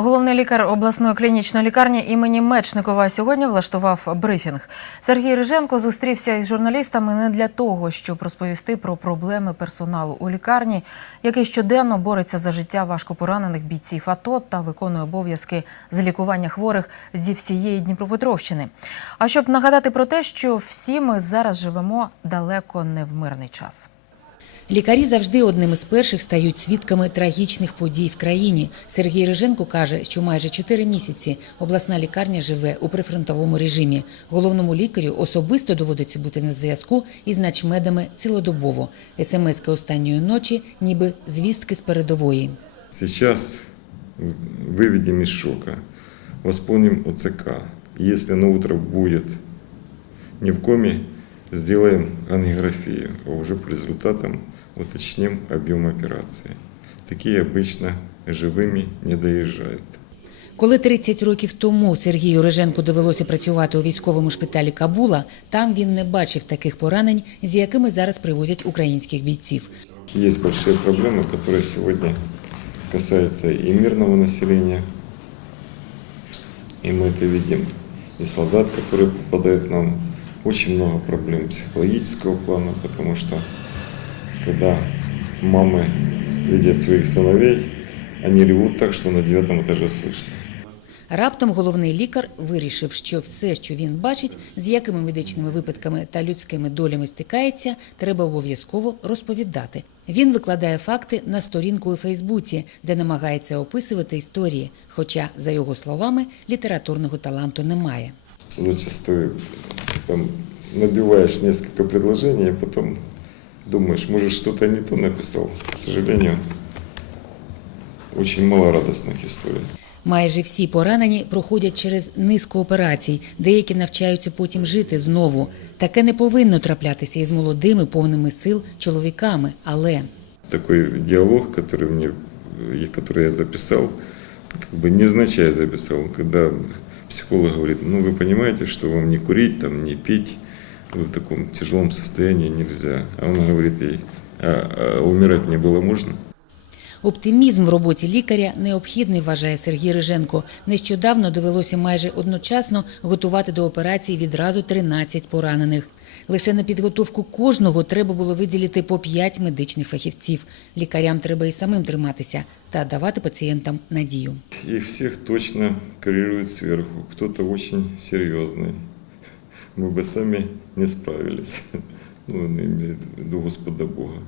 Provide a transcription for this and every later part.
Головний лікар обласної клінічної лікарні імені Мечникова сьогодні влаштував брифінг. Сергій Риженко зустрівся із журналістами не для того, щоб розповісти про проблеми персоналу у лікарні, який щоденно бореться за життя важкопоранених бійців АТО та виконує обов'язки з лікування хворих зі всієї Дніпропетровщини. А щоб нагадати про те, що всі ми зараз живемо далеко не в мирний час. Лікарі завжди одним із перших стають свідками трагічних подій в країні. Сергій Риженко каже, що майже чотири місяці обласна лікарня живе у прифронтовому режимі. Головному лікарю особисто доводиться бути на зв'язку із начмедами цілодобово. СМСки останньої ночі, ніби звістки з передової. Сейчас выведем из шока, восполним ОЦК. Если на утро будет не в коме, сделаем ангиографию, а уже по результатам уточним объем операции. Такие обычно живыми не доезжают. Коли 30 років тому Сергію Риженку довелося працювати у військовому шпиталі Кабула, там він не бачив таких поранень, з якими зараз привозять українських бійців. Есть большие проблемы, которые сегодня касаются и мирного населения, и мы это видим, и солдат, которые попадают к нам. Очень много проблем психологического плана, потому что когда мамы видят своих сыновей, они ревут так, что на девятом этаже слышно. Раптом головний лікар вирішив, що все, що він бачить, з якими медичними випадками та людськими долями стикається, треба обов'язково розповідати. Він викладає факти на сторінку у Фейсбуці, де намагається описувати історії. Хоча, за його словами, літературного таланту немає. Зачастую там набиваешь несколько предложений, а потом думаешь, может что-то не то написал. К сожалению, очень мало радостных историй. Майже всі поранені проходять через низку операцій, деякі навчаються потім жити знову. Таке не повинно траплятися із молодими, повними сил чоловіками, але Такой диалог, который мне, и который я записал, как бы невзначай записал, когда психолог говорит, ну вы понимаете, что вам не курить, там, не пить, вы в таком тяжелом состоянии нельзя. А он говорит ей, а, а умирать мне было можно? Оптимізм в роботі лікаря необхідний, вважає Сергій Риженко. Нещодавно довелося майже одночасно готувати до операції відразу 13 поранених. Лише на підготовку кожного треба було виділити по 5 медичних фахівців. Лікарям треба і самим триматися та давати пацієнтам надію. Их всех точно коррелируют сверху. Кто-то очень серьезный. Мы бы сами не справились. Ну, он до в Господа Бога.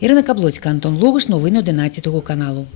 Ірина Каблоцька, Антон Логуш, новини 11 каналу.